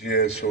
GSO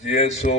GSO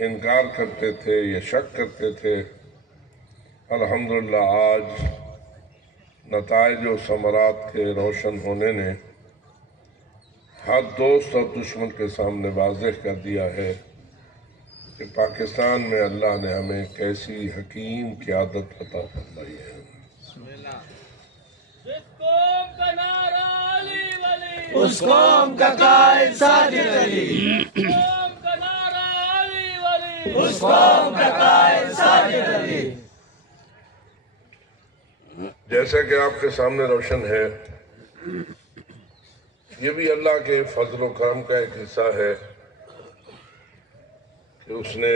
انکار کرتے تھے یا شک کرتے تھے، الحمدللہ آج نتائج و ثمرات کے روشن ہونے نے ہر دوست اور دشمن کے سامنے واضح کر دیا ہے کہ پاکستان میں اللہ نے ہمیں کیسی حکیم قیادت عطا فرمائی ہے۔ اس قوم کا قائد ساجد علی، اس قوم کا قائد ساجد علی۔ جیسا کہ آپ کے سامنے روشن ہے، یہ بھی اللہ کے فضل و کرم کا ایک حصہ ہے کہ اس نے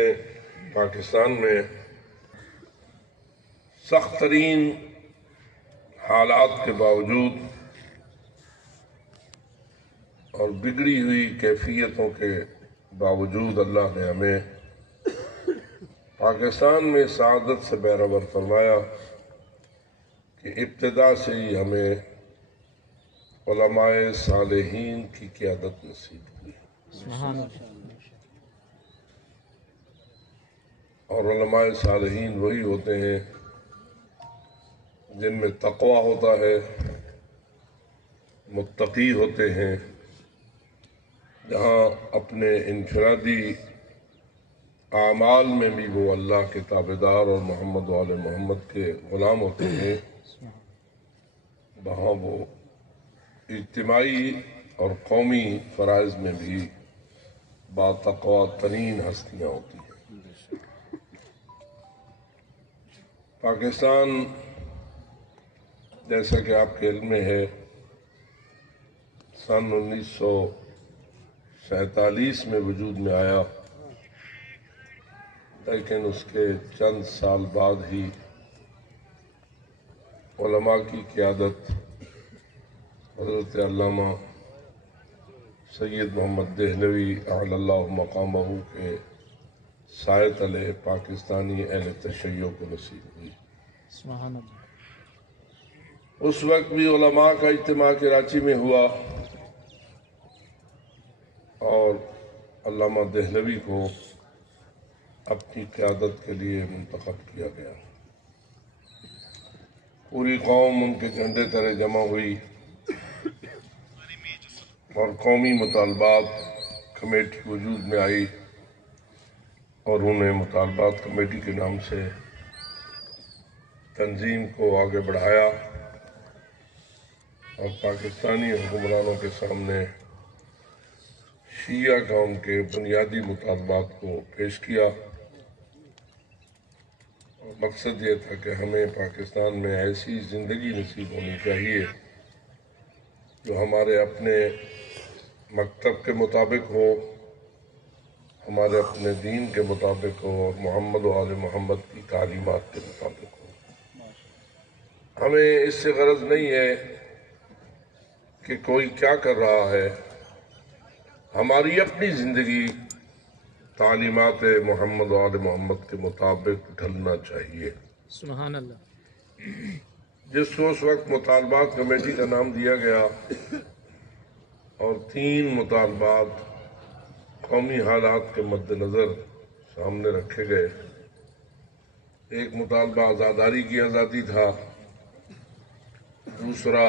پاکستان میں سخت ترین حالات کے باوجود اور بگڑی ہوئی کیفیتوں کے باوجود اللہ نے ہمیں پاکستان میں سعادت سے بہرور فرمایا کہ ابتدا سے ہی ہمیں علماء صالحین کی قیادت نصیب ہوئی، اور علماء صالحین وہی ہوتے ہیں جن میں تقوی ہوتا ہے، متقی ہوتے ہیں، جہاں اپنے انفرادی اعمال میں بھی وہ اللہ کے تابعدار اور محمد و آل محمد کے غلام ہوتے ہیں، وہاں وہ اجتماعی اور قومی فرائض میں بھی باتقویٰ ترین ہستیاں ہوتی ہیں۔ پاکستان جیسا کہ آپ کے علم میں ہے سن 1947 میں وجود میں آیا، لیکن اس کے چند سال بعد ہی علماء کی قیادت حضرت علامہ سید محمد دہلوی اعلی اللہ مقامہ کے سائے تلے پاکستانی اہل تشیع کو نصیب ہوئی۔ سبحان اللہ۔ اس وقت بھی علماء کا اجتماع کراچی میں ہوا اور علامہ دہلوی کو اپنی قیادت کے لیے منتخب کیا گیا۔ پوری قوم ان کے جھنڈے تلے جمع ہوئی اور قومی مطالبات کمیٹی وجود میں آئی، اور انہیں مطالبات کمیٹی کے نام سے تنظیم کو آگے بڑھایا اور پاکستانی حکمرانوں کے سامنے شیعہ قوم کے بنیادی مطالبات کو پیش کیا، اور مقصد یہ تھا کہ ہمیں پاکستان میں ایسی زندگی نصیب ہونی چاہیے جو ہمارے اپنے مکتب کے مطابق ہو، ہمارے اپنے دین کے مطابق ہو، اور محمد و آل محمد کی تعلیمات کے مطابق ہو۔ ہمیں اس سے غرض نہیں ہے کہ کوئی کیا کر رہا ہے، ہماری اپنی زندگی تعلیمات محمد و آل محمد کے مطابق ڈھلنا چاہیے۔ سبحان اللہ۔ جس کو اس وقت مطالبات کمیٹی کا نام دیا گیا، اور 3 مطالبات قومی حالات کے مد نظر سامنے رکھے گئے۔ ایک مطالبہ آزاداری کی آزادی تھا، دوسرا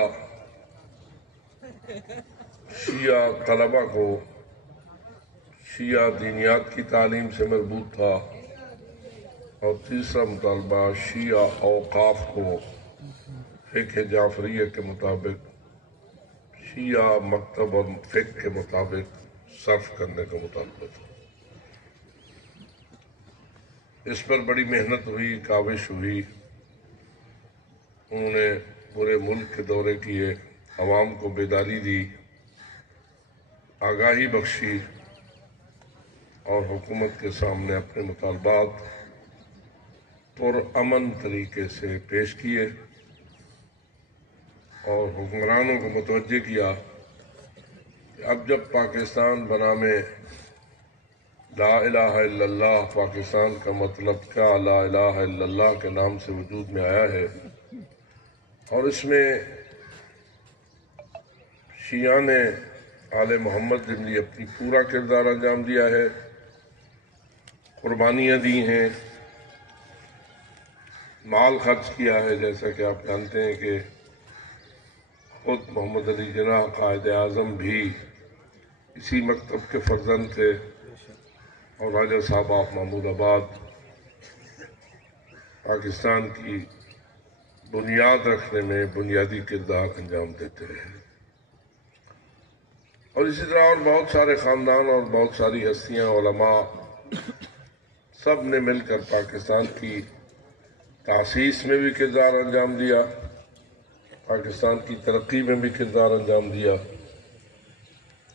شیعہ طلبہ کو شیعہ دینیات کی تعلیم سے مربوط تھا، اور تیسرا مطالبہ شیعہ اوقاف کو فقہ جعفریہ کے مطابق شیعہ مکتب اور فقہ کے مطابق صرف کرنے کا مطالبہ تھا۔ اس پر بڑی محنت ہوئی، کاوش ہوئی، انہوں نے پورے ملک کے دورے کیے، عوام کو بیداری دی، آگاہی بخشی، اور حکومت کے سامنے اپنے مطالبات پرامن طریقے سے پیش کیے، اور حکمرانوں کو متوجہ کیا کہ اب جب پاکستان بنامے لا الہ الا اللہ، پاکستان کا مطلب کیا لا الہ الا اللہ کے نام سے وجود میں آیا ہے، اور اس میں شیعان آل محمد نے اپنی پورا کردار انجام دیا ہے، قربانیاں دی ہیں، مال خرچ کیا ہے، جیسا کہ آپ جانتے ہیں کہ خود محمد علی جناح قائد اعظم بھی اسی مکتب کے فرزند تھے، اور راجہ صاحب آپ محمود آباد پاکستان کی بنیاد رکھنے میں بنیادی کردار انجام دیتے رہے، اور اسی طرح اور بہت سارے خاندان اور بہت ساری ہستیاں، علماء، سب نے مل کر پاکستان کی تاسیس میں بھی کردار انجام دیا، پاکستان کی ترقی میں بھی کردار انجام دیا،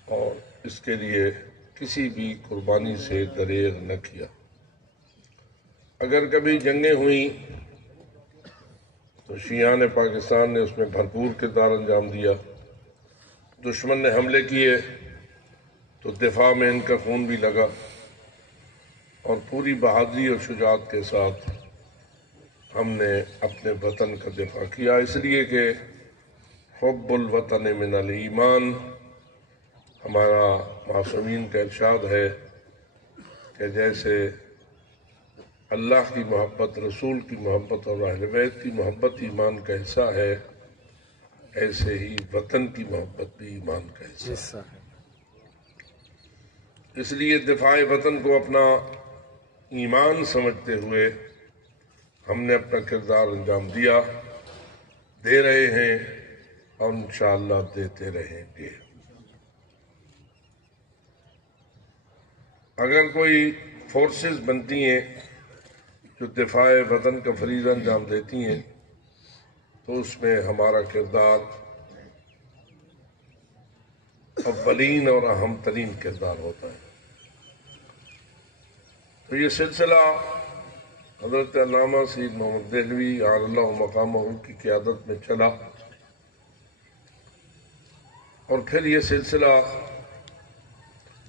اور اس کے لیے کسی بھی قربانی سے دریغ نہ کیا۔ اگر کبھی جنگیں ہوئیں تو شیعان پاکستان نے اس میں بھرپور کردار انجام دیا، دشمن نے حملے کیے تو دفاع میں ان کا خون بھی لگا، اور پوری بہادری اور شجاعت کے ساتھ ہم نے اپنے وطن کا دفاع کیا، اس لیے کہ حب الوطن من الایمان، ہمارا معصومین کا ارشاد ہے کہ جیسے اللہ کی محبت، رسول کی محبت اور اہل بیت کی محبت ایمان کا حصہ ہے، ایسے ہی وطن کی محبت بھی ایمان کا حصہ ہے۔ اس لیے دفاع وطن کو اپنا ایمان سمجھتے ہوئے ہم نے اپنا کردار انجام دیا، دے رہے ہیں، اور انشاءاللہ دیتے رہیں گے۔ اگر کوئی فورسز بنتی ہیں جو دفاع وطن کا فریضہ انجام دیتی ہیں تو اس میں ہمارا کردار اولین اور اہم ترین کردار ہوتا ہے۔ تو یہ سلسلہ حضرت علامہ سید محمد دہلوی اعلی اللہ مقامہ کی قیادت میں چلا، اور پھر یہ سلسلہ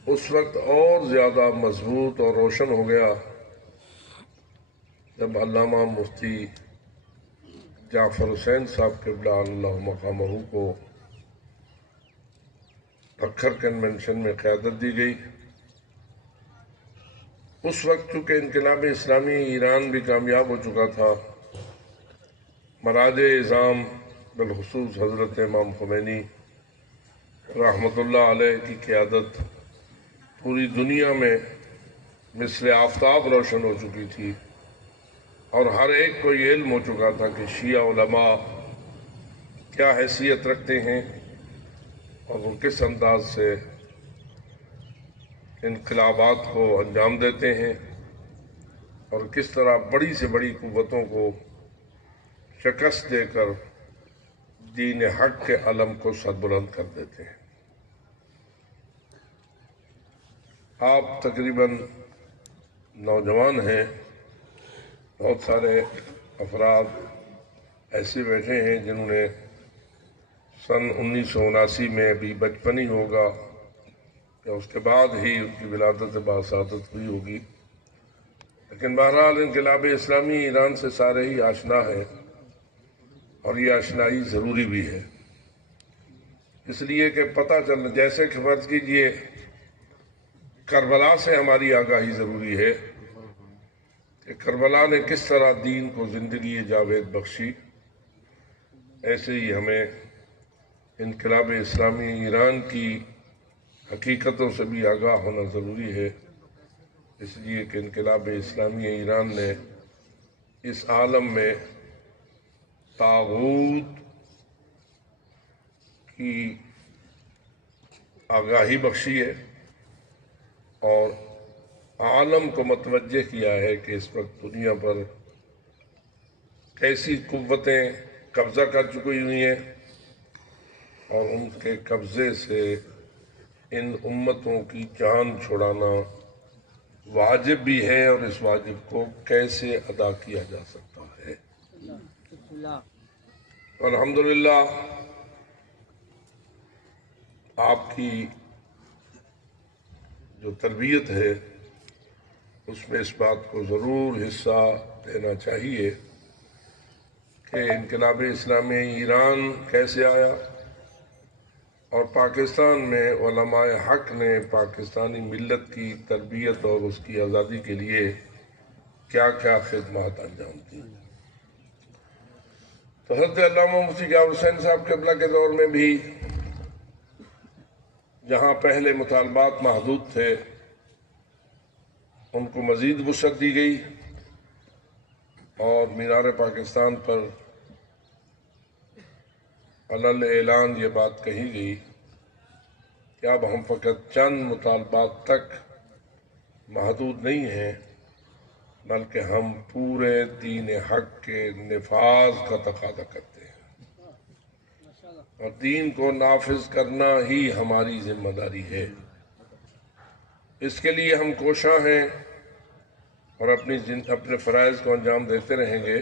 اس وقت اور زیادہ مضبوط اور روشن ہو گیا جب علامہ مفتی جعفر حسین صاحب قبلہ اعلی اللہ مقامہ کو بکھر کنونشن میں قیادت دی گئی۔ اس وقت چونکہ انقلاب اسلامی ایران بھی کامیاب ہو چکا تھا، مراجع اعظام بالخصوص حضرت امام خمینی رحمۃ اللہ علیہ کی قیادت پوری دنیا میں مثل آفتاب روشن ہو چکی تھی، اور ہر ایک کو یہ علم ہو چکا تھا کہ شیعہ علماء کیا حیثیت رکھتے ہیں اور وہ کس انداز سے انقلابات کو انجام دیتے ہیں، اور کس طرح بڑی سے بڑی قوتوں کو شکست دے کر دین حق کے علم کو سربلند کر دیتے ہیں۔ آپ تقریباً نوجوان ہیں، بہت سارے افراد ایسے بیٹھے ہیں جنہوں نے سن 1979 میں ابھی بچپن ہی ہوگا یا اس کے بعد ہی ان کی ولادت باسعادت ہوئی ہوگی، لیکن بہرحال انقلاب اسلامی ایران سے سارے ہی آشنا ہے، اور یہ آشنائی ضروری بھی ہے، اس لیے کہ پتہ چلنا، جیسے کہ فرض کیجئے کربلا سے ہماری آگاہی ضروری ہے کہ کربلا نے کس طرح دین کو زندگی جاوید بخشی، ایسے ہی ہمیں انقلاب اسلامی ایران کی حقیقتوں سے بھی آگاہ ہونا ضروری ہے، اس لیے کہ انقلاب اسلامی ایران نے اس عالم میں طاغوت کی آگاہی بخشی ہے، اور عالم کو متوجہ کیا ہے کہ اس وقت دنیا پر کیسی قوتیں قبضہ کر چکی ہوئی ہیں، اور ان کے قبضے سے ان امتوں کی جان چھڑانا واجب بھی ہے، اور اس واجب کو کیسے ادا کیا جا سکتا ہے۔ الحمدللہ آپ کی جو تربیت ہے اس میں اس بات کو ضرور حصہ دینا چاہیے کہ انقلاب اسلامی ایران کیسے آیا، اور پاکستان میں علماء حق نے پاکستانی ملت کی تربیت اور اس کی آزادی کے لیے کیا کیا خدمات انجام دی۔ تو حضرت علامہ مفتی جعفر حسین صاحب قبلہ کے دور میں بھی جہاں پہلے مطالبات محدود تھے ان کو مزید وسعت دی گئی اور مینار پاکستان پر علل اعلان یہ بات کہی گئی کہ اب ہم فقط چند مطالبات تک محدود نہیں ہیں بلکہ ہم پورے دین حق کے نفاذ کا تقاضا کرتے ہیں اور دین کو نافذ کرنا ہی ہماری ذمہ داری ہے۔ اس کے لیے ہم کوشاں ہیں اور اپنے فرائض کو انجام دیتے رہیں گے،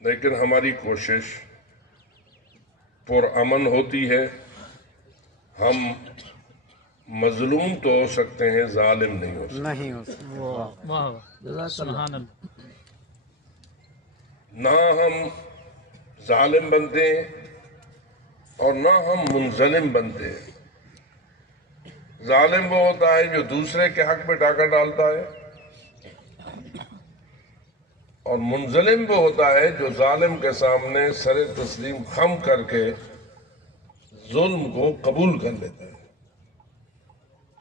لیکن ہماری کوشش پرامن ہوتی ہے۔ ہم مظلوم تو ہو سکتے ہیں، ظالم نہیں ہو سکتے۔ واہ واہ سبحان اللہ۔ نہ ہم ظالم بنتے ہیں اور نہ ہم منظلم بنتے ہیں۔ ظالم وہ ہوتا ہے جو دوسرے کے حق میں ڈاکہ ڈالتا ہے، اور منظلم وہ ہوتا ہے جو ظالم کے سامنے سر تسلیم خم کر کے ظلم کو قبول کر لیتا ہے،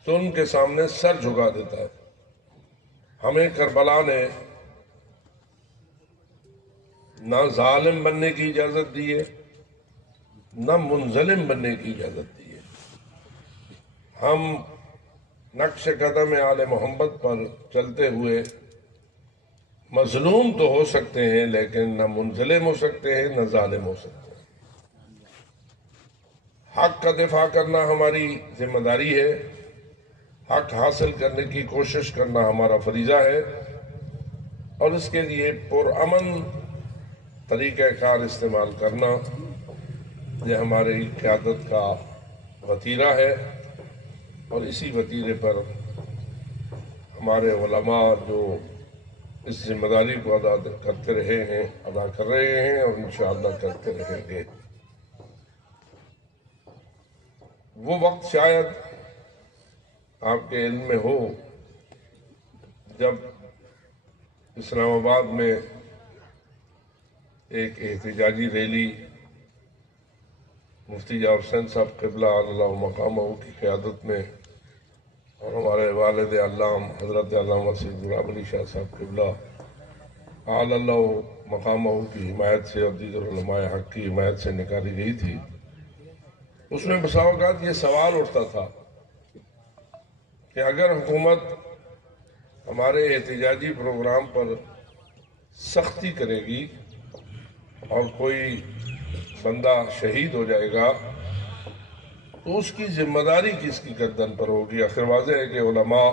ظلم کے سامنے سر جھکا دیتا ہے۔ ہمیں کربلا نے نہ ظالم بننے کی اجازت دی ہے نہ منظلم بننے کی اجازت دی ہے۔ ہم نقش قدم آل محمد پر چلتے ہوئے مظلوم تو ہو سکتے ہیں لیکن نہ منظلم ہو سکتے ہیں نہ ظالم ہو سکتے ہیں۔ حق کا دفاع کرنا ہماری ذمہ داری ہے، حق حاصل کرنے کی کوشش کرنا ہمارا فریضہ ہے، اور اس کے لیے پرامن طریقہ کار استعمال کرنا یہ ہماری قیادت کا وتیرہ ہے، اور اسی وتیرے پر ہمارے علماء جو اس ذمہ داری کو ادا کرتے رہے ہیں، ادا کر رہے ہیں اور انشاءاللہ کرتے رہیں گے۔ وہ وقت شاید آپ کے علم میں ہو جب اسلام آباد میں ایک احتجاجی ریلی مفتی جعفر حسین صاحب قبلہ اللہ مقامہ کی قیادت میں اور ہمارے والد علام حضرت علامہ سید غلام علی شاہ صاحب قبلہ اللہ مقامہ کی حمایت سے اور دیگر علماء حق کی حمایت سے نکالی گئی تھی۔ اس میں بسا اوقات یہ سوال اٹھتا تھا کہ اگر حکومت ہمارے احتجاجی پروگرام پر سختی کرے گی اور کوئی بندہ شہید ہو جائے گا تو اس کی ذمہ داری کس کی گردن پر ہوگی؟ آخر واضح ہے کہ علماء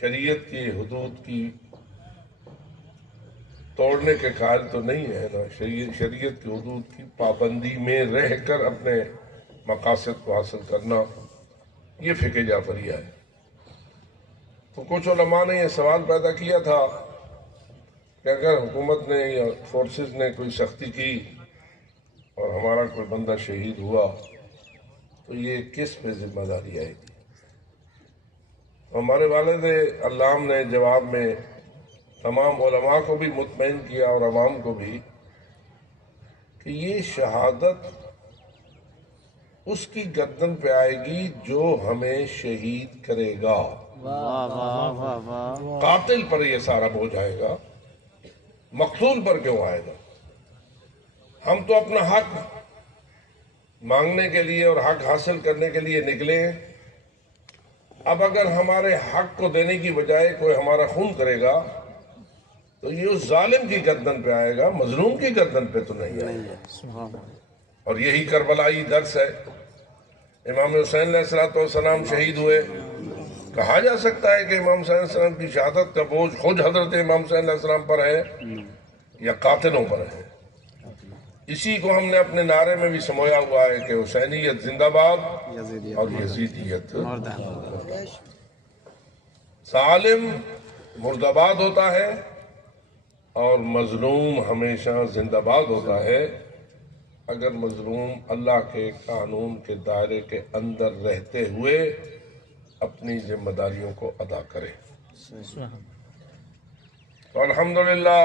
شریعت کی حدود کی توڑنے کے قائل تو نہیں ہے نا، شریعت کی حدود کی پابندی میں رہ کر اپنے مقاصد کو حاصل کرنا یہ فقہ جعفریہ ہے۔ تو کچھ علماء نے یہ سوال پیدا کیا تھا کہ اگر حکومت نے یا فورسز نے کوئی سختی کی اور ہمارا کوئی بندہ شہید ہوا تو یہ کس پہ ذمہ داری آئے گی؟ ہمارے والد علام نے جواب میں تمام علماء کو بھی مطمئن کیا اور عوام کو بھی کہ یہ شہادت اس کی گردن پہ آئے گی جو ہمیں شہید کرے گا۔ قاتل پر یہ سارا بوجھ آئے گا، مقتول پر کیوں آئے گا؟ ہم تو اپنا حق مانگنے کے لیے اور حق حاصل کرنے کے لیے نکلے ہیں۔ اب اگر ہمارے حق کو دینے کی بجائے کوئی ہمارا خون کرے گا تو یہ اس ظالم کی گردن پہ آئے گا، مظلوم کی گردن پہ تو نہیں آئے گا۔ اور یہی کربلائی درس ہے۔ امام حسین علیہ السلام شہید ہوئے، کہا جا سکتا ہے کہ امام حسین علیہ السلام کی شہادت کا بوجھ خود حضرت امام حسین علیہ السلام پر ہے یا قاتلوں پر ہے؟ اسی کو ہم نے اپنے نعرے میں بھی سمویا ہوا ہے کہ حسینیت زندہ باد اور یزیدیت ظالم مردہ آباد ہوتا ہے اور مظلوم ہمیشہ زندہ باد ہوتا ہے۔ اگر مظلوم اللہ کے قانون کے دائرے کے اندر رہتے ہوئے اپنی ذمہ داریوں کو ادا کرے. تو الحمدللہ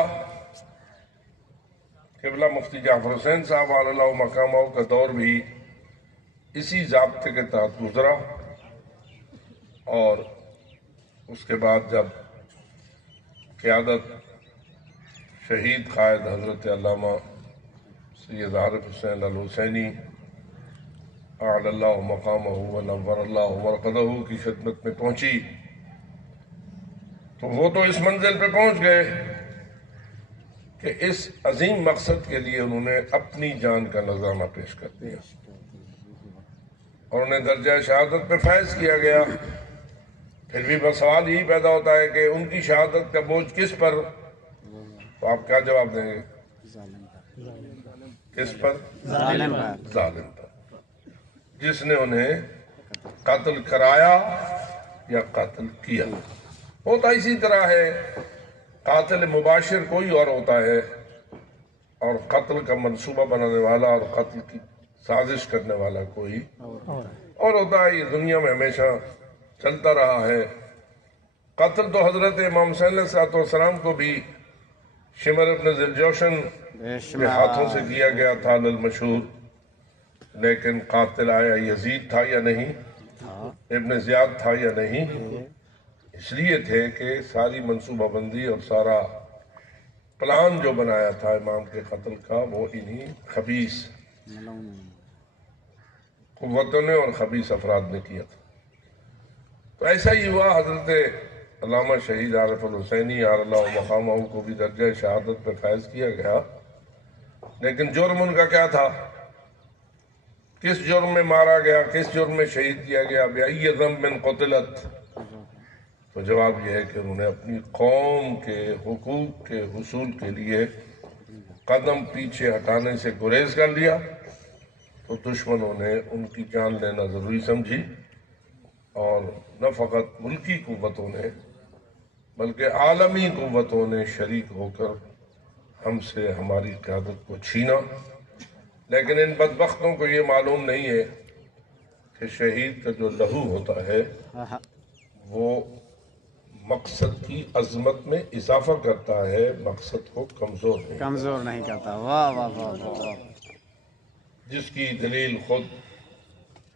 قبلہ مفتی جعفر حسین صاحب علی اللہ مقامہ کا دور بھی اسی ضابطے کے تحت گزرا، اور اس کے بعد جب قیادت شہید قائد حضرت علامہ سید عارف حسین الحسینی اعلی اللہ مقامہ ونور اللہ مرقدہ کی خدمت میں پہنچی تو وہ تو اس منزل پہ پہنچ گئے کہ اس عظیم مقصد کے لیے انہوں نے اپنی جان کا نذرانہ پیش کر دیا اور انہیں درجہ شہادت پہ فائز کیا گیا. پھر بھی بس سوال یہی پیدا ہوتا ہے کہ ان کی شہادت کا بوجھ کس پر؟ تو آپ کیا جواب دیں گے؟ کس پر؟ ظالم پر، جس نے انہیں قتل کرایا یا قتل کیا. ہوتا اسی طرح ہے، قاتل مباشر کوئی اور ہوتا ہے اور قتل کا منصوبہ بنانے والا اور قتل کی سازش کرنے والا کوئی اور ہوتا ہے. یہ دنیا میں ہمیشہ چلتا رہا ہے. قتل تو حضرت امام حسین علیہ السلام کو بھی شمر ابن ذوالجوشن کے ہاتھوں سے کیا گیا تھا المشہور، لیکن قاتل آیا یزید تھا یا نہیں، ابن زیاد تھا یا نہیں؟ اس لیے تھے کہ ساری منصوبہ بندی اور سارا پلان جو بنایا تھا امام کے قتل کا وہ انہی خبیث قوتوں نے اور خبیث افراد نے کیا تھا. تو ایسا ہی ہوا، حضرت علامہ شہید عارف الحسینی علی اللہ مقامہ کو بھی درجہ شہادت پہ فائز کیا گیا، لیکن جرم ان کا کیا تھا؟ کس جرم میں مارا گیا، کس جرم میں شہید کیا گیا؟ بأی ذنب قتلت؟ تو جواب یہ ہے کہ انہوں نے اپنی قوم کے حقوق کے حصول کے لیے قدم پیچھے ہٹانے سے گریز کر لیا، تو دشمنوں نے ان کی جان لینا ضروری سمجھی، اور نہ فقط ملکی قوتوں نے بلکہ عالمی قوتوں نے شریک ہو کر ہم سے ہماری قیادت کو چھینا. لیکن ان بدبختوں کو یہ معلوم نہیں ہے کہ شہید کا جو لہو ہوتا ہے وہ مقصد کی عظمت میں اضافہ کرتا ہے، مقصد کو کمزور نہیں کرتا. واہ واہ واہ واہ. جس کی دلیل خود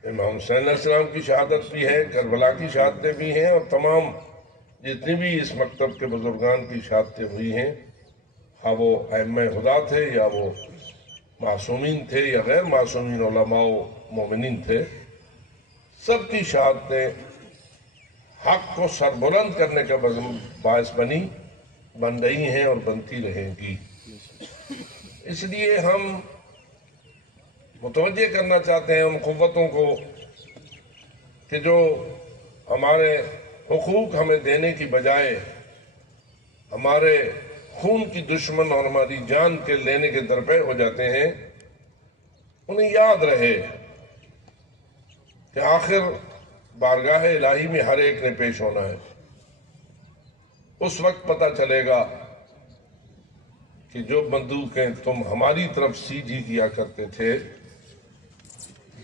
امام حسین علیہ السلام کی شہادت بھی ہے، کربلا کی شہادتیں بھی ہیں، اور تمام جتنی بھی اس مکتب کے بزرگان کی شہادتیں ہوئی ہیں، ہاں وہ ائمہ خدا تھے یا وہ معصومین تھے یا غیر معصومین علماء و مومنین تھے، سب کی شہادتیں حق کو سربلند کرنے کا باعث بن رہی ہیں اور بنتی رہیں گی. اس لیے ہم متوجہ کرنا چاہتے ہیں ان قوتوں کو کہ جو ہمارے حقوق ہمیں دینے کی بجائے ہمارے خون کی دشمن اور ہماری جان کے لینے کے درپے ہو جاتے ہیں، انہیں یاد رہے کہ آخر بارگاہ الہی میں ہر ایک نے پیش ہونا ہے. اس وقت پتہ چلے گا کہ جو بندوقیں تم ہماری طرف سیدھی کیا کرتے تھے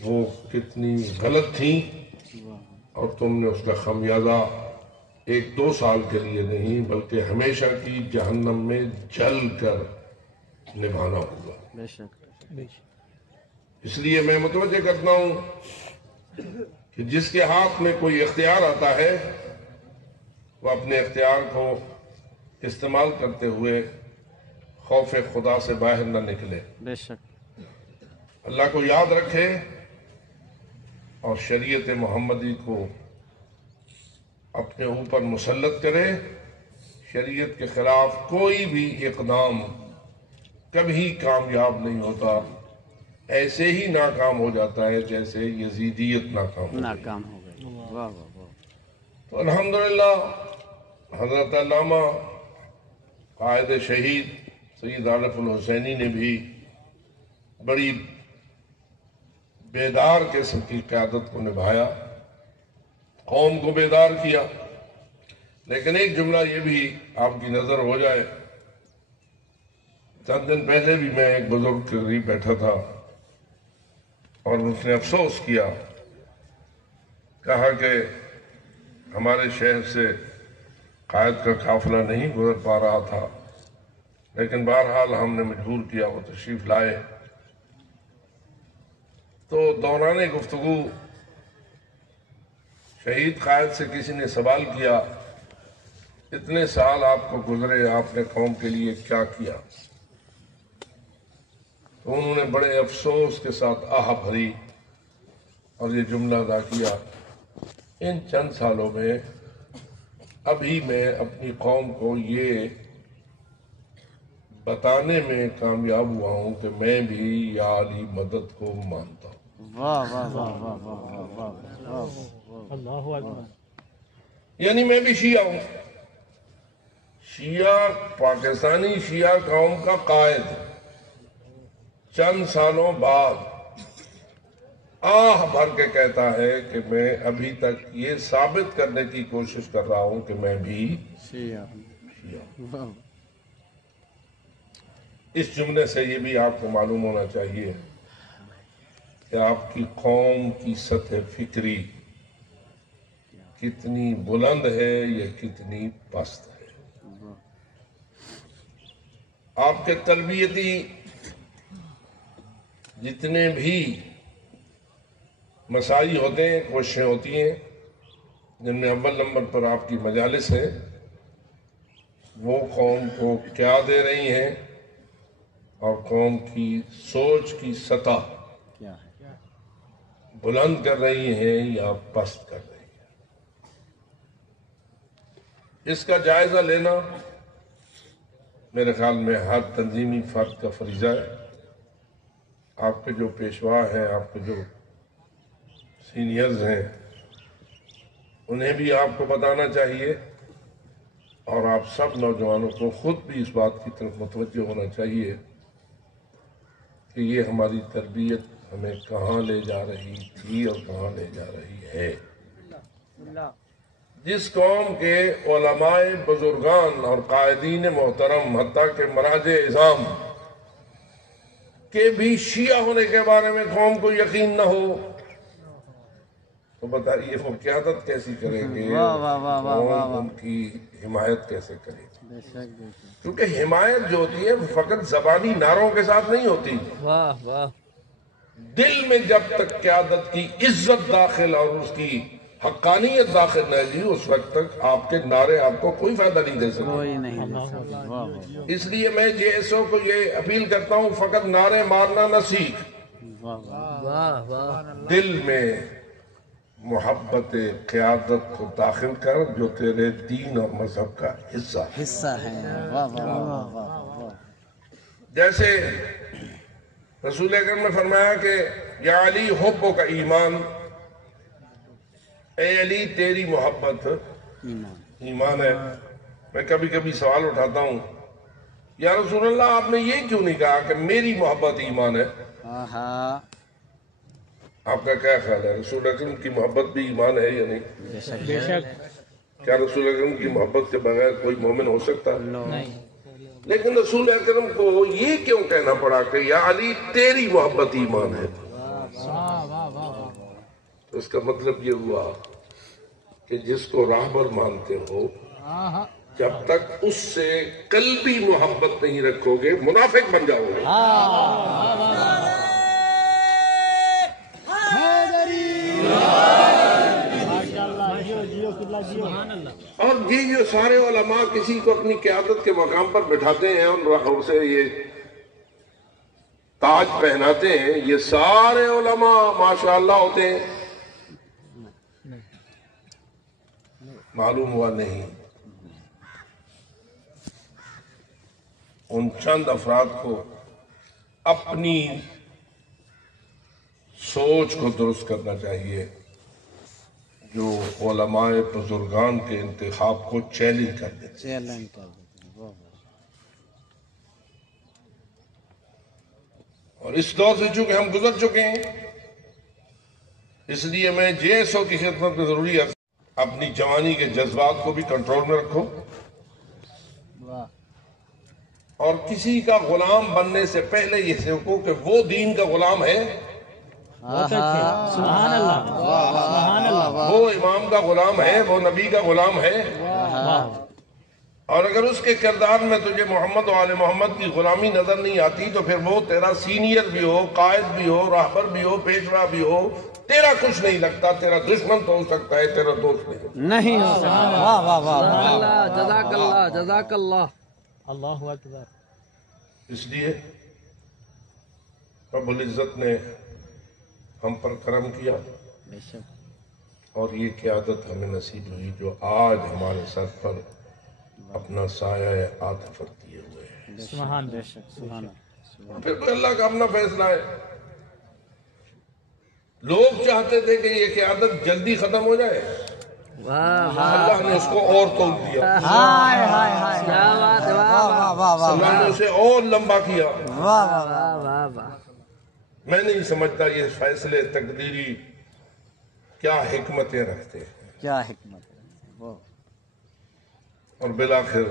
وہ کتنی غلط تھیں، اور تم نے اس کا خمیازہ 1-2 سال کے لیے نہیں بلکہ ہمیشہ کی جہنم میں جل کر نبھانا ہوگا. اس لیے میں متوجہ کرتا ہوں کہ جس کے ہاتھ میں کوئی اختیار آتا ہے وہ اپنے اختیار کو استعمال کرتے ہوئے خوف خدا سے باہر نہ نکلے، اللہ کو یاد رکھے اور شریعت محمدی کو اپنے اوپر مسلط کرے. شریعت کے خلاف کوئی بھی اقدام کبھی کامیاب نہیں ہوتا، ایسے ہی ناکام ہو جاتا ہے جیسے یزیدیت ناکام ہو گئی. تو الحمدللہ حضرت علامہ قائد شہید سید عارف الحسینی نے بھی بڑی بیدار قسم کی قیادت کو نبھایا، قوم کو بیدار کیا. لیکن ایک جملہ یہ بھی آپ کی نظر ہو جائے، چند دن پہلے بھی میں ایک بزرگ کے قریب بیٹھا تھا، اور اس نے افسوس کیا، کہا کہ ہمارے شہر سے قائد کا قافلہ نہیں گزر پا رہا تھا، لیکن بہرحال ہم نے مجبور کیا وہ تشریف لائے۔ تو دوران گفتگو شہید قائد سے کسی نے سوال کیا، اتنے سال آپ کو گزرے، آپ نے قوم کے لیے کیا کیا؟ تو انہوں نے بڑے افسوس کے ساتھ آہ بھری اور یہ جملہ ادا کیا، ان چند سالوں میں ابھی میں اپنی قوم کو یہ بتانے میں کامیاب ہوا ہوں کہ میں بھی یا علی مدد کو مانتا ہوں۔ اللہ اکبر۔ یعنی میں بھی شیعہ ہوں، شیعہ پاکستانی شیعہ قوم کا قائد چند سالوں بعد آہ بھر کے کہتا ہے کہ میں ابھی تک یہ ثابت کرنے کی کوشش کر رہا ہوں کہ میں بھی شیعہ ہوں۔ اس جملے سے یہ بھی آپ کو معلوم ہونا چاہیے کہ آپ کی قوم کی سطح فکری کتنی بلند ہے یا کتنی پست ہے۔ آپ کے تربیتی جتنے بھی مساعی ہوتے ہیں، کوششیں ہوتی ہیں، جن میں اول نمبر پر آپ کی مجالس ہے، وہ قوم کو کیا دے رہی ہیں اور قوم کی سوچ کی سطح بلند کر رہی ہیں یا پست کر رہی ہیں۔ اس کا جائزہ لینا میرے خیال میں ہر تنظیمی فرد کا فریضہ ہے۔ آپ کے جو پیشوا ہیں، آپ کے جو سینئرز ہیں، انہیں بھی آپ کو بتانا چاہیے، اور آپ سب نوجوانوں کو خود بھی اس بات کی طرف متوجہ ہونا چاہیے کہ یہ ہماری تربیت ہمیں کہاں لے جا رہی تھی اور کہاں لے جا رہی ہے۔ جس قوم کے علماء بزرگان اور قائدین محترم، حتیٰ کہ مراجع اعظام کے بھی شیعہ ہونے کے بارے میں قوم کو یقین نہ ہو، تو بتائیے وہ قیادت کیسی کریں گے، قوم ان کی حمایت کیسے کرے گی؟ کیونکہ حمایت جو ہوتی ہے فقط زبانی نعروں کے ساتھ نہیں ہوتی، دل میں جب تک قیادت کی عزت داخل اور اس کی حقانیت داخل نہ جی، اس وقت تک آپ کے نعرے آپ کو کوئی فائدہ نہیں دے سکتے۔ اس لیے میں JSO کو یہ اپیل کرتا ہوں، فقط نعرے مارنا نہ سیکھ، دل میں محبت قیادت کو داخل کر جو تیرے دین اور مذہب کا حصہ ہے۔ جیسے رسول اکرم نے فرمایا کہ یا علی حبو کا ایمان، اے علی تیری محبت ایمان ہے۔ میں کبھی کبھی سوال اٹھاتا ہوں، یا رسول اللہ آپ نے یہ کیوں نہیں کہا کہ میری محبت ایمان ہے؟ آپ کا کیا خیال ہے، رسول اکرم کی محبت بھی ایمان ہے یا نہیں؟ بے شک۔ کیا رسول اکرم کی محبت کے بغیر کوئی مومن ہو سکتا ہے؟ نہیں۔ لیکن رسول اکرم کو یہ کیوں کہنا پڑا کہ یا علی تیری محبت ایمان ہے؟ تو اس کا مطلب یہ ہوا کہ جس کو راہبر مانتے ہو، جب تک اس سے قلبی محبت نہیں رکھو گے منافق بن جاؤ گے۔ اور یہ جو سارے علماء کسی کو اپنی قیادت کے مقام پر بٹھاتے ہیں اور اسے یہ تاج پہناتے ہیں، یہ سارے علماء ماشاءاللہ ہوتے ہیں؟ معلوم ہوا نہیں۔ ان چند افراد کو اپنی سوچ کو درست کرنا چاہیے جو علماء بزرگان کے انتخاب کو چیلنج کر دیتے ہیں۔ اور اس دور سے چونکہ ہم گزر چکے ہیں، اس لیے میں JSO کی خدمت میں ضروری ہے اپنی جوانی کے جذبات کو بھی کنٹرول میں رکھو، اور کسی کا غلام بننے سے پہلے یہ سیکھو کہ وہ دین کا غلام ہے بہت اچھے، سبحان اللہ سبحان اللہ، وہ امام کا غلام ہے، وہ نبی کا غلام ہے، واہ اور اگر اس کے کردار میں تجھے محمد و آل محمد کی غلامی نظر نہیں آتی تو پھر وہ تیرا سینئر بھی ہو، قائد بھی ہو، راہبر بھی ہو، پیشوا بھی ہو، تیرا کچھ نہیں لگتا، تیرا دشمن تو ہو سکتا ہے، تیرا دوست نہیں ہو سکتا۔ نہیں ہو سکتا۔ واہ واہ واہ، اللہ جزاک اللہ جزاک اللہ۔ اللہ اکبر، اس لیے رب العزت نے ہم پر کرم کیا اور یہ قیادت ہمیں نصیب ہوئی جو آج ہمارے سر پر اپنا سایہ عاطفت دیے ہوئے ہیں۔ سبحان سبحان پھر تو اللہ کا اپنا فیصلہ ہے۔ لوگ چاہتے تھے کہ یہ قیادت جلدی ختم ہو جائے، اللہ نے اس کو اور توڑ دیا، ہائے ہائے ہائے، کیا بات ہے، واہ واہ واہ واہ اللہ نے اسے اور لمبا کیا۔ واہ واہ، واہ واہ واہ۔ میں نہیں سمجھتا یہ فیصلے تقدیری کیا حکمتیں رکھتے ہیں، کیا حکمت ہے وہ۔ اور بالآخر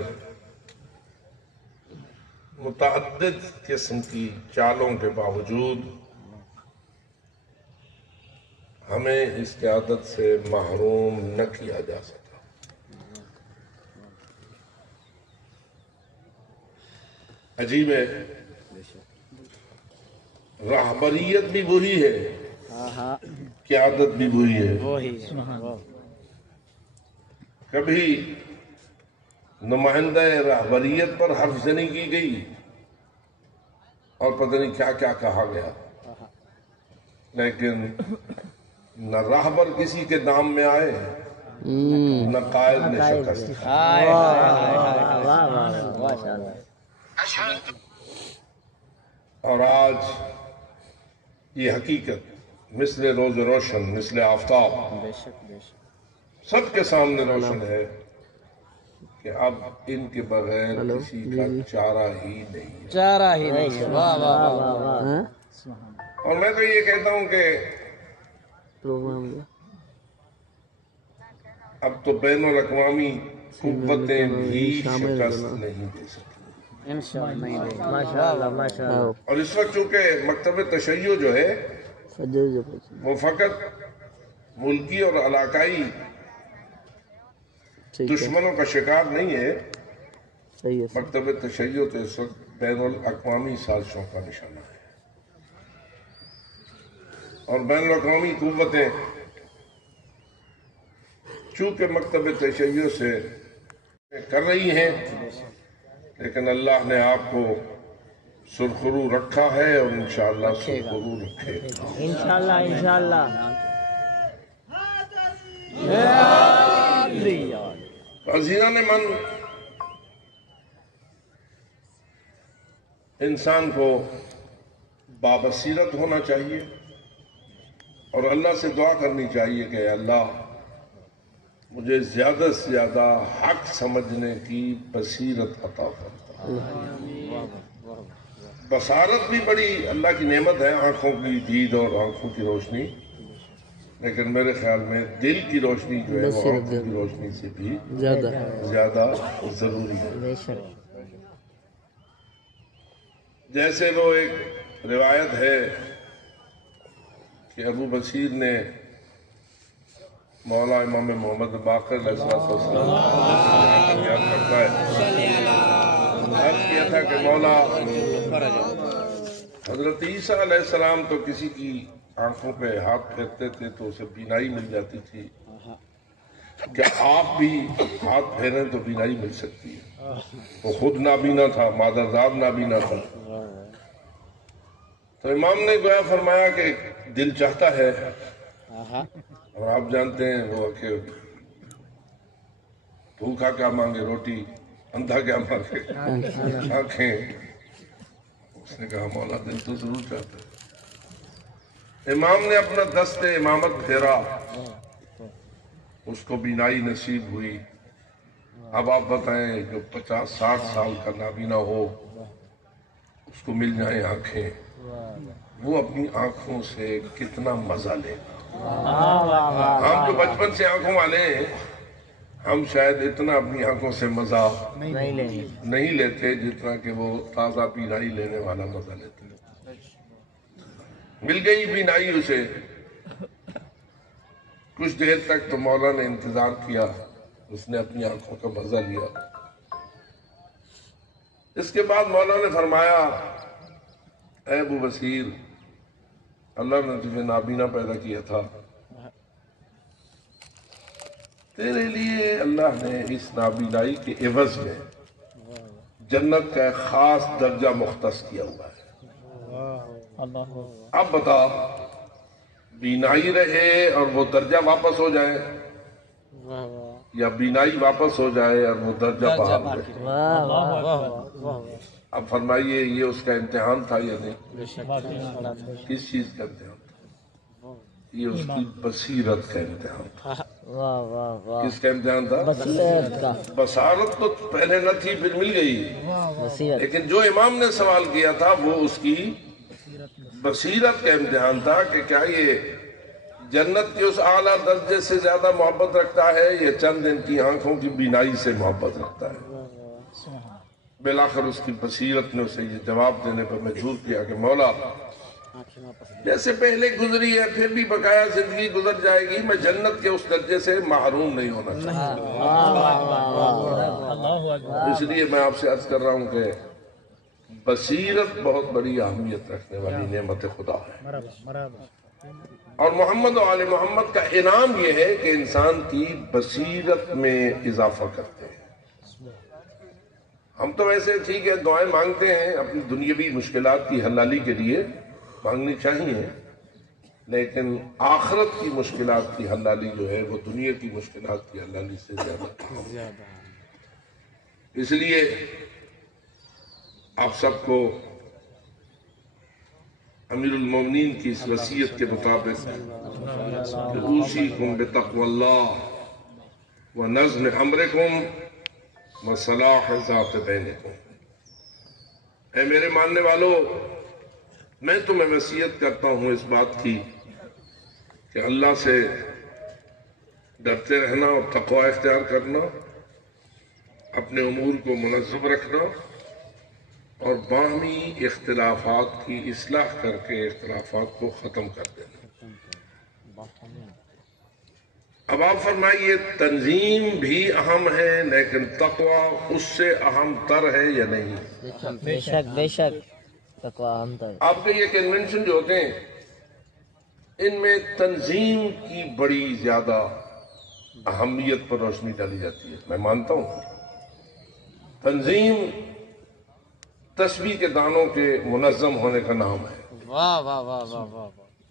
متعدد قسم کی چالوں کے باوجود ہمیں اس قیادت سے محروم نہ کیا جا سکا۔ عجیب ہے، راہبریت بھی وہی ہے، قیادت بھی وہی ہے۔ کبھی نمائندہ راہبریت پر حرف زنی کی گئی اور پتہ نہیں کیا کیا کہا گیا، لیکن نہ راہبر کسی کے دام میں آئے، نہ قائد نے شکست کھائی۔ اور آج یہ حقیقت مثل روز روشن، مثل آفتاب سب کے سامنے روشن ہے کہ اب ان کے بغیر کسی کا چارہ ہی نہیں۔ چارہ ہی نہیں۔ واہ واہ واہ، اور میں تو یہ کہتا ہوں کہ اب تو بین الاقوامی قوتیں بھی شکست نہیں دے سکتی، ماشاء اللہ ماشاء اللہ۔ اور اس وقت چونکہ مکتب تشیع جو ہے وہ فقط ملکی اور علاقائی دشمنوں کا شکار نہیں ہے، مکتب تشیع تو اس وقت بین الاقوامی سازشوں کا نشانہ ہے، اور بین الاقوامی قوتیں چونکہ مکتب تشیع سے کر رہی ہیں، لیکن اللہ نے آپ کو سرخرو رکھا ہے اور انشاءاللہ سرخرو رکھے گا۔ انشاءاللہ انشاءاللہ۔ عزیزان من، انسان کو بابصیرت ہونا چاہیے اور اللہ سے دعا کرنی چاہیے کہ اے اللہ مجھے زیادہ سے زیادہ حق سمجھنے کی بصیرت عطا فرما۔ بصارت بھی بڑی اللہ کی نعمت ہے، آنکھوں کی دید اور آنکھوں کی روشنی، لیکن میرے خیال میں دل کی روشنی جو ہے وہ آنکھوں کی روشنی سے بھی زیادہ ضروری ہے۔ جیسے وہ ایک روایت ہے کہ ابو بصیر نے مولا امام محمد باقر علیہ السلام عرض کیا تھا کہ مولا حضرت عیسیٰ علیہ السلام تو کسی کی آنکھوں پہ ہاتھ پھیرتے تھے تو اسے بینائی مل جاتی تھی، کیا آپ بھی ہاتھ پھیریں تو بینائی مل سکتی ہے؟ وہ خود نابینا تھا، مادرزاد نابینا تھا، تو امام نے گویا فرمایا کہ دل چاہتا ہے، اور آپ جانتے ہیں وہ کہ بھوکا کیا مانگے روٹی، اندھا کیا مانگے آنکھیں۔ اس نے کہا مولا دل تو ضرور چاہتا ہے۔ امام نے اپنا دست امامت پھیرا، اس کو بینائی نصیب ہوئی۔ اب آپ بتائیں جو 50-60 سال کا نابینا ہو اس کو مل جائیں آنکھیں، وہ اپنی آنکھوں سے کتنا مزہ لے گا۔ ہم جو بچپن سے آنکھوں والے ہیں ہم شاید اتنا اپنی آنکھوں سے مزہ نہیں لیتے جتنا کہ وہ تازہ بینائی لینے والا مزہ لیتے ہیں۔ مل گئی بینائی اسے. کچھ دیر تک تو مولا نے انتظار کیا، اس نے اپنی آنکھوں کا مزہ لیا. اس کے بعد مولا نے فرمایا اے ابو بصیر، اللہ نے تجھے نابینا پیدا کیا تھا، تیرے لیے اللہ نے اس نابینائی کے عوض میں جنت کا ایک خاص درجہ مختص کیا ہوا ہے. اب بتا، بینائی رہے اور وہ درجہ واپس ہو جائے، یا بینائی واپس ہو جائے اور وہ درجہ بحال رہے؟ اب فرمائیے یہ اس کا امتحان تھا یا نہیں؟ کس چیز کا امتحان تھا؟ یہ اس کی بصیرت کا امتحان تھا. کس کا امتحان تھا؟ بصارت تو پہلے نہ تھی، پھر مل گئی، لیکن جو امام نے سوال کیا تھا وہ اس کی بصیرت کا امتحان تھا کہ کیا یہ جنت کے اس اعلیٰ درجے سے زیادہ محبت رکھتا ہے یا چند ان کی آنکھوں کی بینائی سے محبت رکھتا ہے. بالآخر اس کی بصیرت نے اسے یہ جواب دینے پر مجبور کیا کہ مولا، جیسے پہلے گزری ہے پھر بھی بقایا زندگی گزر جائے گی، میں جنت کے اس درجے سے محروم نہیں ہونا چاہتا. اس لیے میں آپ سے عرض کر رہا ہوں کہ بصیرت بہت بڑی اہمیت رکھنے والی نعمت خدا ہے، اور محمد و آل محمد کا انعام یہ ہے کہ انسان کی بصیرت میں اضافہ کرتے ہیں. ہم تو ویسے ٹھیک ہے دعائیں مانگتے ہیں اپنی دنیاوی مشکلات کی حلالی کے لیے، مانگنی چاہیے، لیکن آخرت کی مشکلات کی حلالی جو ہے وہ دنیا کی مشکلات کی حلالی سے زیادہ. اس لیے آپ سب کو امیر المومنین کی اس وصیت کے مطابق کہ اوصیکم بتقوی اللہ و نظم امرکم و صلاح ذات بینکم. اے میرے ماننے والو، میں تمہیں وصیت کرتا ہوں اس بات کی کہ اللہ سے ڈرتے رہنا اور تقوی اختیار کرنا، اپنے امور کو منظم رکھنا اور باہمی اختلافات کی اصلاح کر کے اختلافات کو ختم کر دینا. اب آپ فرمائیے تنظیم بھی اہم ہے لیکن تقوی اس سے اہم تر ہے یا نہیں؟ بے شک بے شک تقوی اہم تر. آپ کے یہ کنونشن جو ہوتے ہیں ان میں تنظیم کی بڑی زیادہ اہمیت پر روشنی ڈالی جاتی ہے. میں مانتا ہوں تنظیم تسبیح کے دانوں کے منظم ہونے کا نام ہے. واہ واہ واہ واہ واہ.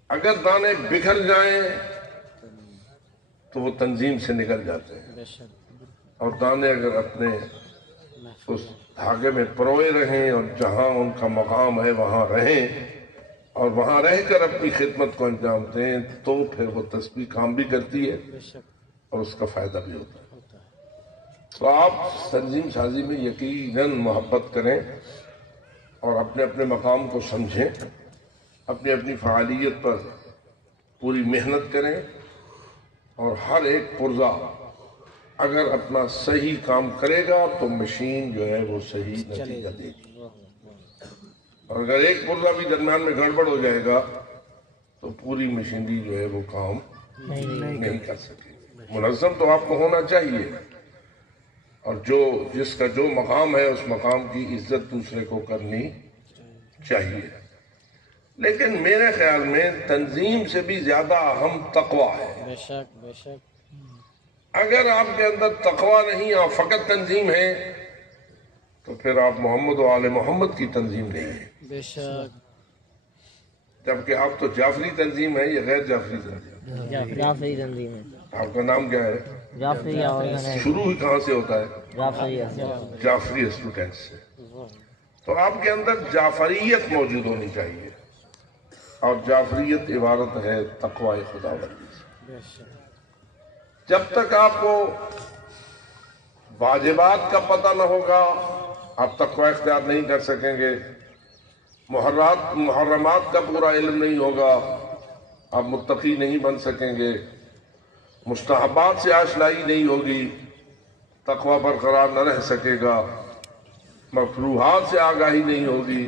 اگر دانے بکھر جائیں تو وہ تنظیم سے نکل جاتے ہیں، اور دانے اگر اپنے اس دھاگے میں پروئے رہیں اور جہاں ان کا مقام ہے وہاں رہیں اور وہاں رہ کر اپنی خدمت کو انجام دیں تو پھر وہ تسبیح کام بھی کرتی ہے اور اس کا فائدہ بھی ہوتا ہے. تو آپ تنظیم سازی میں یقیناً محبت کریں اور اپنے اپنے مقام کو سمجھیں، اپنی اپنی فعالیت پر پوری محنت کریں، اور ہر ایک پرزہ اگر اپنا صحیح کام کرے گا تو مشین جو ہے وہ صحیح نتیجہ دے گی، اور اگر ایک پرزہ بھی درمیان میں گڑبڑ ہو جائے گا تو پوری مشینری جو ہے وہ کام نہیں کر سکے گی. منظم تو آپ کو ہونا چاہیے، اور جس کا جو مقام ہے اس مقام کی عزت دوسرے کو کرنی چاہیے. لیکن میرے خیال میں تنظیم سے بھی زیادہ اہم تقوی ہے. بے شک بے شک. اگر آپ کے اندر تقوی نہیں، آپ فقط تنظیم ہے تو پھر آپ محمد و آل محمد کی تنظیم نہیں ہے. بے شک. جبکہ آپ تو جعفری تنظیم ہے یا غیر جعفری تنظیم؟ جعفری تنظیم ہے. آپ کا نام کیا ہے؟ جعفری. شروع ہی کہاں سے ہوتا ہے؟ جعفری. جعفری اسٹوڈنٹ سے. تو آپ کے اندر جعفریت موجود ہونی چاہیے، اور جعفریت عبارت ہے تقوی خداوندی سے. جب تک آپ کو واجبات کا پتہ نہ ہوگا آپ تقوی اختیار نہیں کر سکیں گے. محرمات کا پورا علم نہیں ہوگا آپ متقی نہیں بن سکیں گے. مستحبات سے آشنائی نہیں ہوگی تقوی برقرار نہ رہ سکے گا. مکروہات سے آگاہی نہیں ہوگی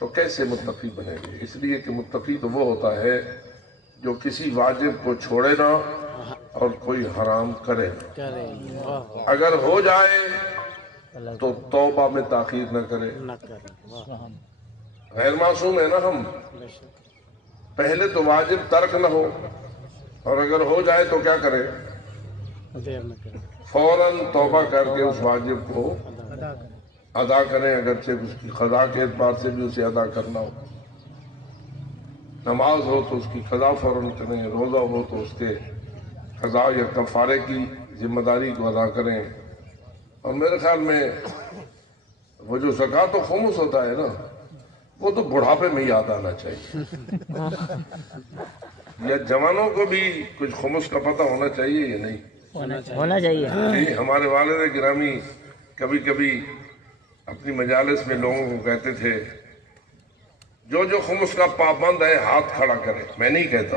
تو کیسے متقی بنے گے؟ اس لیے کہ متقی تو وہ ہوتا ہے جو کسی واجب کو چھوڑے نہ اور کوئی حرام کرے نہ، اگر ہو جائے تو توبہ میں تاخیر نہ کرے۔ غیر معصوم ہے نا ہم، پہلے تو واجب ترک نہ ہو، اور اگر ہو جائے تو کیا کرے؟ فوراً توبہ کر کے اس واجب کو ادا کریں، اگرچہ اس کی قضا کے اعتبار سے بھی اسے ادا کرنا ہو۔ نماز ہو تو اس کی قضا فوراً کریں، روزہ ہو تو اس کے قضا یا کفارے کی ذمہ داری کو ادا کریں۔ اور میرے خیال میں وہ جو زکوٰۃ و خمس ہوتا ہے نا، وہ تو بڑھاپے میں یاد آنا چاہیے، یا جوانوں کو بھی کچھ خمس کا پتہ ہونا چاہیے یا نہیں ہونا چاہیے۔ جی، ہمارے والد گرامی کبھی کبھی اپنی مجالس میں لوگوں کو کہتے تھے جو جو خمس کا پابند ہے ہاتھ کھڑا کرے۔ میں نہیں کہتا،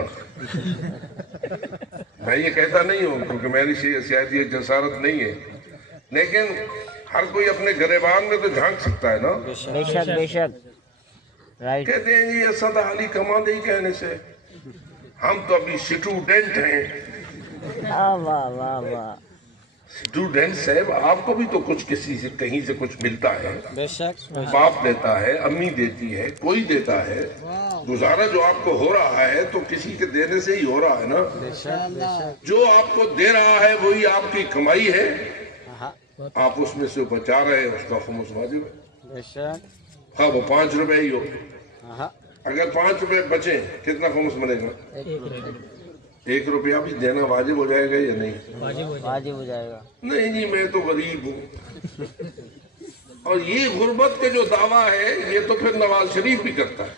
میں یہ کہتا نہیں ہوں کیونکہ میری شاید یہ جسارت نہیں ہے، لیکن ہر کوئی اپنے گریبان میں تو جھانک سکتا ہے نا۔ بے شک بے شک، رائٹ۔ کہتے ہیں جی اسد علی کما نہیں کہنے سے، ہم تو ابھی اسٹوڈنٹ ہیں۔ واہ واہ واہ واہ، اسٹوڈنٹ صاحب، آپ کو بھی تو کچھ کسی سے کہیں سے کچھ ملتا ہے، بے شک، باپ دیتا ہے، امی دیتی ہے، کوئی دیتا ہے۔ گزارا جو آپ کو ہو رہا ہے تو کسی کے دینے سے ہی ہو رہا ہے نا۔ جو آپ کو دے رہا ہے وہی آپ کی کمائی ہے، آپ اس میں سے بچا رہے ہیں، اس کا خمس واجب ہے۔ بے شک، ہاں، وہ 5 روپے ہی ہو، اگر 5 روپے بچیں کتنا خمس بنے گا؟ 1 روپیہ بھی دینا واجب ہو جائے گا یا نہیں؟ واجب ہو جائے گا۔ نہیں جی میں تو غریب ہوں، اور یہ غربت کے جو دعویٰ ہے یہ تو پھر نواز شریف بھی کرتا ہے۔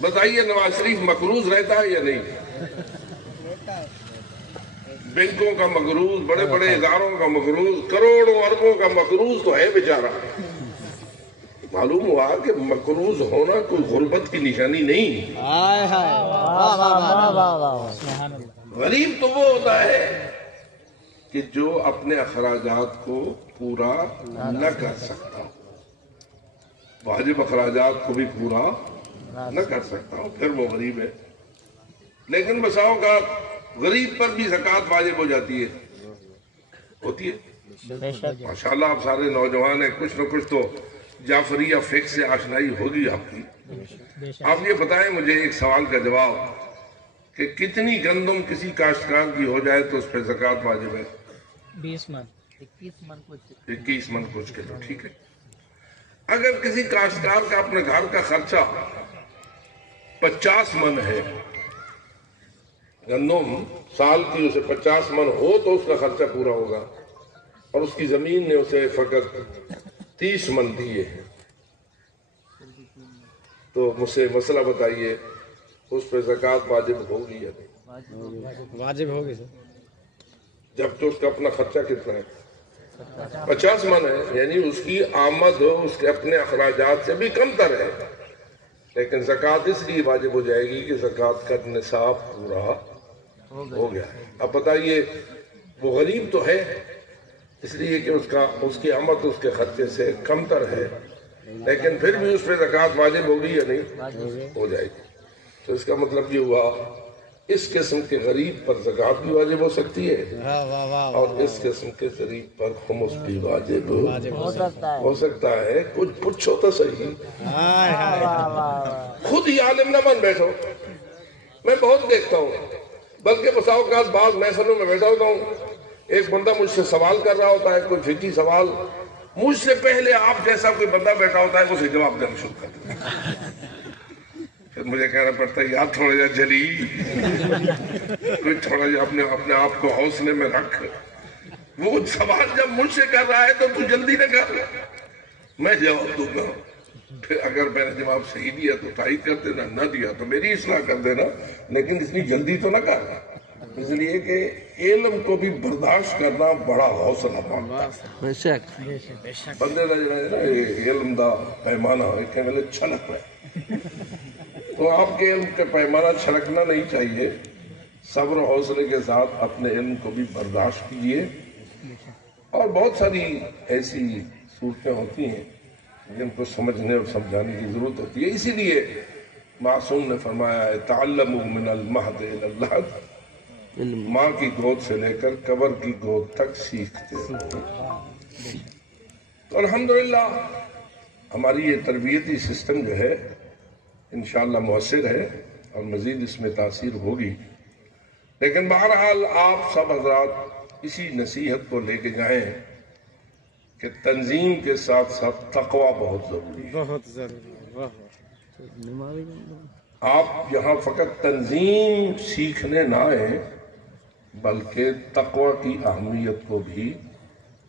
بتائیے نواز شریف مقروض رہتا ہے یا نہیں؟ بینکوں کا مقروض، بڑے بڑے اداروں کا مقروض، کروڑوں اربوں کا مقروض تو ہے بیچارہ۔ معلوم ہوا کہ مقروض ہونا کوئی غربت کی نشانی نہیں۔ واہ واہ واہ واہ، غریب تو وہ ہوتا ہے کہ جو اپنے اخراجات کو پورا نہ کر سکتا، واجب اخراجات کو بھی پورا نہ کر سکتا، پھر وہ غریب ہے۔ لیکن بسا اوقات غریب پر بھی زکوٰۃ واجب ہو جاتی ہے، ہوتی ہے۔ بے شک۔ ماشاءاللہ آپ سارے نوجوان ہیں، کچھ نہ کچھ تو جعفریہ فقہ سے آشنائی ہوگی آپ کی۔ آپ یہ بتائیں مجھے ایک سوال کا جواب کہ کتنی گندم کسی کاشتکار کی ہو جائے تو اس پہ زکوٰۃ واجب ہے؟ 20 من، 21 من کچھ کلو، ٹھیک ہے۔ اگر کسی کاشتکار کا اپنے گھر کا خرچہ 50 من ہے، گندم سال کی اسے 50 من ہو تو اس کا خرچہ پورا ہوگا، اور اس کی زمین نے اسے فقط 30 من دیے ہیں، تو مجھ سے مسئلہ بتائیے اس پہ زکوٰۃ واجب ہوگی یا نہیں؟ واجب ہوگی سر۔ جبکہ اس کا اپنا خرچہ کتنا ہے؟ 50 من ہے، یعنی اس کی آمد اس کے اپنے اخراجات سے بھی کم تر ہے، لیکن زکوٰۃ اس لیے واجب ہو جائے گی کہ زکوٰۃ کا نصاب پورا ہو گیا ہے۔ اب بتائیے وہ غریب تو ہے اس لیے کہ اس کی آمد اس کے خرچے سے کم تر ہے، لیکن پھر بھی اس پہ زکوٰۃ واجب ہوگی یا نہیں؟ ہو جائے گی۔ تو اس کا مطلب یہ ہوا اس قسم کے غریب پر زکوٰۃ بھی واجب ہو سکتی ہے، اور اس قسم کے غریب پر خمس بھی واجب ہو سکتا ہے۔ کچھ پوچھو تو صحیح، خود ہی عالم نہ بن بیٹھو۔ میں بہت دیکھتا ہوں، بلکہ بسا اوقات بعض محفلوں میں بیٹھا ہوتا ہوں، ایک بندہ مجھ سے سوال کر رہا ہوتا ہے، کوئی فقہی سوال، مجھ سے پہلے آپ جیسا کوئی بندہ بیٹھا ہوتا ہے اسے جواب دینا شروع کر دیتا ہے۔ پھر مجھے کہنا پڑتا ہے یار تھوڑا جا جلی، کوئی تھوڑا جا اپنے آپ کو حوصلے میں رکھ۔ وہ سوال جب مجھ سے کر رہا ہے تو تو جلدی نہ کر، میں جواب دوں گا، پھر اگر میں نے جواب صحیح دیا تو تائید کر دینا، نہ دیا تو میری اصلاح کر دینا، لیکن اتنی جلدی تو نہ کر۔ اس لیے کہ علم کو بھی برداشت کرنا بڑا حوصلہ مانگتا ہے۔ بے شک، بندے دا جو ہے نا علم دا پیمانہ ایک ویلے چھلک ہے، تو آپ کے علم کے پیمانہ چھلکنا نہیں چاہیے۔ صبر و حوصلے کے ساتھ اپنے علم کو بھی برداشت کیجیے۔ اور بہت ساری ایسی صورتیں ہوتی ہیں جن کو سمجھنے اور سمجھانے کی ضرورت ہوتی ہے. اسی لیے معصوم نے فرمایا ہے تعلموا من المہد الی اللحد، ماں کی گود سے لے کر قبر کی گود تک سیکھتے ہو. تو الحمدللہ ہماری یہ تربیتی سسٹم جو ہے انشاءاللہ مؤثر ہے اور مزید اس میں تاثیر ہوگی. لیکن بہرحال آپ سب حضرات اسی نصیحت کو لے کے جائیں کہ تنظیم کے ساتھ ساتھ تقوی بہت ضروری ہے. بہت ضروری. آپ یہاں فقط تنظیم سیکھنے نہ آئیں بلکہ تقوی کی اہمیت کو بھی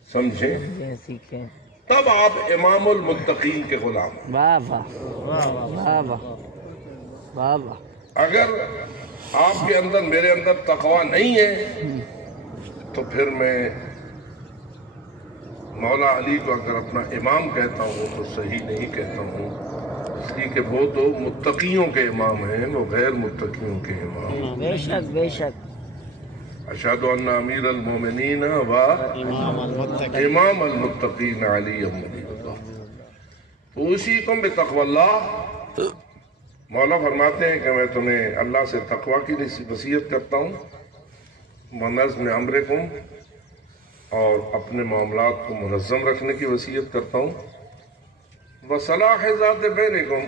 سمجھیں، سیکھیں. تب آپ امام المتقین کے غلام ہیں. واہ واہ واہ واہ واہ واہ. اگر آپ کے اندر میرے اندر تقوی نہیں ہے تو پھر میں مولا علی کو اگر اپنا امام کہتا ہوں تو صحیح نہیں کہتا ہوں، اس لیے کہ وہ تو متقیوں کے امام ہیں، وہ غیر متقیوں کے امام. بے شک بے شک. اشہد ان امیر المومنین و امام المتقین علی ولی اللہ. تو اسی بتقوی اللہ، مولا فرماتے ہیں کہ میں تمہیں اللہ سے تقوی کی وصیت کرتا ہوں، ونظم امرکم، اور اپنے معاملات کو منظم رکھنے کی وصیت کرتا ہوں، وصلاح ذات بینکم.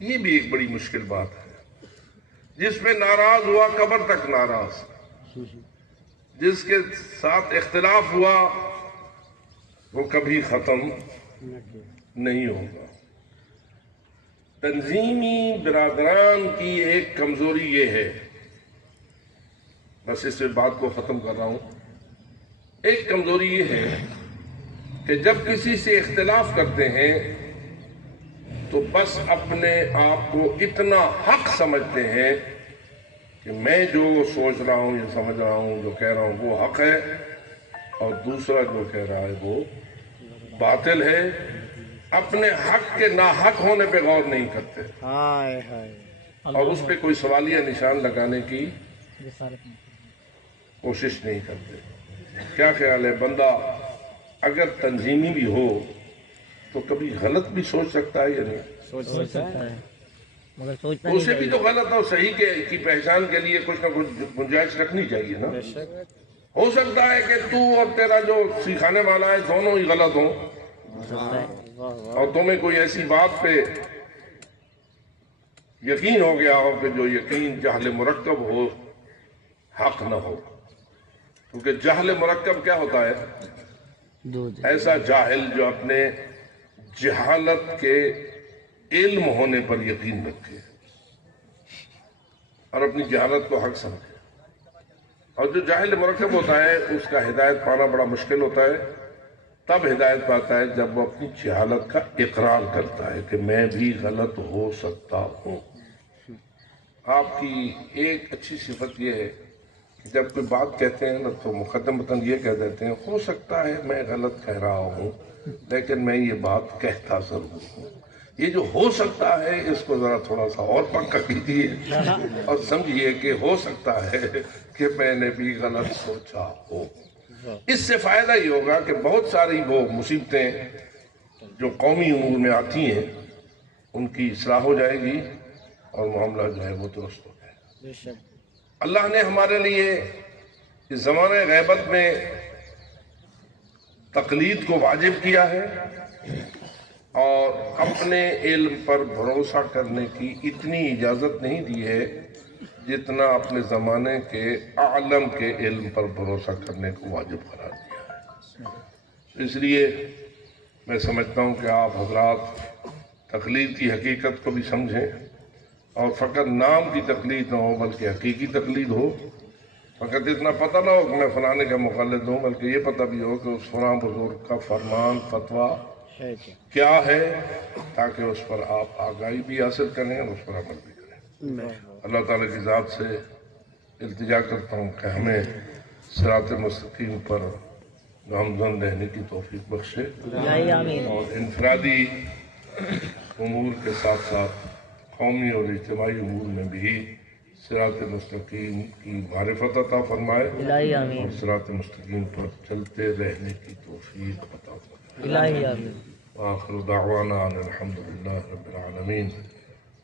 یہ بھی ایک بڑی مشکل بات ہے. جس پہ ناراض ہوا قبر تک ناراض، جس کے ساتھ اختلاف ہوا وہ کبھی ختم نہیں ہوگا. تنظیمی برادران کی ایک کمزوری یہ ہے، بس اس بات کو ختم کر رہا ہوں. ایک کمزوری یہ ہے کہ جب کسی سے اختلاف کرتے ہیں تو بس اپنے آپ کو اتنا حق سمجھتے ہیں کہ میں جو سوچ رہا ہوں، یہ سمجھ رہا ہوں، جو کہہ رہا ہوں وہ حق ہے، اور دوسرا جو کہہ رہا ہے وہ باطل ہے. اپنے حق کے ناحق ہونے پہ غور نہیں کرتے اور اس پہ کوئی سوالیہ نشان لگانے کی کوشش نہیں کرتے. کیا خیال ہے، بندہ اگر تنظیمی بھی ہو تو کبھی غلط بھی سوچ سکتا ہے یا نہیں؟ سوچ سکتا ہے مگر سوچنا اسے بھی تو غلط اور صحیح کی پہچان کے لیے کچھ نہ کچھ گنجائش رکھنی چاہیے نا. ہو سکتا ہے کہ تو اور تیرا جو سکھانے والا ہے دونوں ہی غلط ہوں اور تمہیں کوئی ایسی بات پہ یقین ہو گیا ہو کہ جو یقین جہل مرکب ہو، حق نہ ہو. کیونکہ جہل مرکب کیا ہوتا ہے؟ ایسا جاہل جو اپنے جہالت کے علم ہونے پر یقین رکھے اور اپنی جہالت کو حق سمجھے. اور جو جاہل مرکب ہوتا ہے اس کا ہدایت پانا بڑا مشکل ہوتا ہے. تب ہدایت پاتا ہے جب وہ اپنی جہالت کا اقرار کرتا ہے کہ میں بھی غلط ہو سکتا ہوں. آپ کی ایک اچھی صفت یہ ہے کہ جب کوئی بات کہتے ہیں نا تو مقدمتاً یہ کہہ دیتے ہیں ہو سکتا ہے میں غلط کہہ رہا ہوں لیکن میں یہ بات کہتا ضرور ہوں. یہ جو ہو سکتا ہے اس کو ذرا تھوڑا سا اور پکا کیجیے اور سمجھیے کہ ہو سکتا ہے کہ میں نے بھی غلط سوچا ہو. اس سے فائدہ یہ ہوگا کہ بہت ساری وہ مصیبتیں جو قومی امور میں آتی ہیں ان کی اصلاح ہو جائے گی اور معاملہ جو ہے وہ درست ہو جائے گا. اللہ نے ہمارے لیے اس زمانے غیبت میں تقلید کو واجب کیا ہے اور اپنے علم پر بھروسہ کرنے کی اتنی اجازت نہیں دی ہے جتنا اپنے زمانے کے عالم کے علم پر بھروسہ کرنے کو واجب قرار دیا ہے. اس لیے میں سمجھتا ہوں کہ آپ حضرات تقلید کی حقیقت کو بھی سمجھیں اور فقط نام کی تقلید نہ ہو بلکہ حقیقی تقلید ہو. فقط اتنا پتہ نہ ہو کہ میں فلانے کا مقلد ہوں بلکہ یہ پتہ بھی ہو کہ اس فلاں بزرگ کا فرمان فتویٰ کیا ہے تاکہ اس پر آپ آگاہی بھی حاصل کریں اور اس پر عمل بھی کریں. اللہ تعالیٰ کی ذات سے التجا کرتا ہوں کہ ہمیں صراط مستقیم پر گامزن رہنے کی توفیق بخشے اور انفرادی امور کے ساتھ ساتھ قومی اور اجتماعی امور میں بھی صراط مستقیم کی معرفت عطا فرمائے اور صراط مستقیم پر چلتے رہنے کی توفیق عطا فرمائے. وآخر دعوانا ان الحمد لله رب العالمين.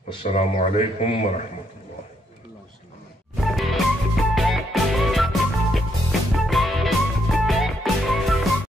والسلام علیکم ورحمۃ اللہ.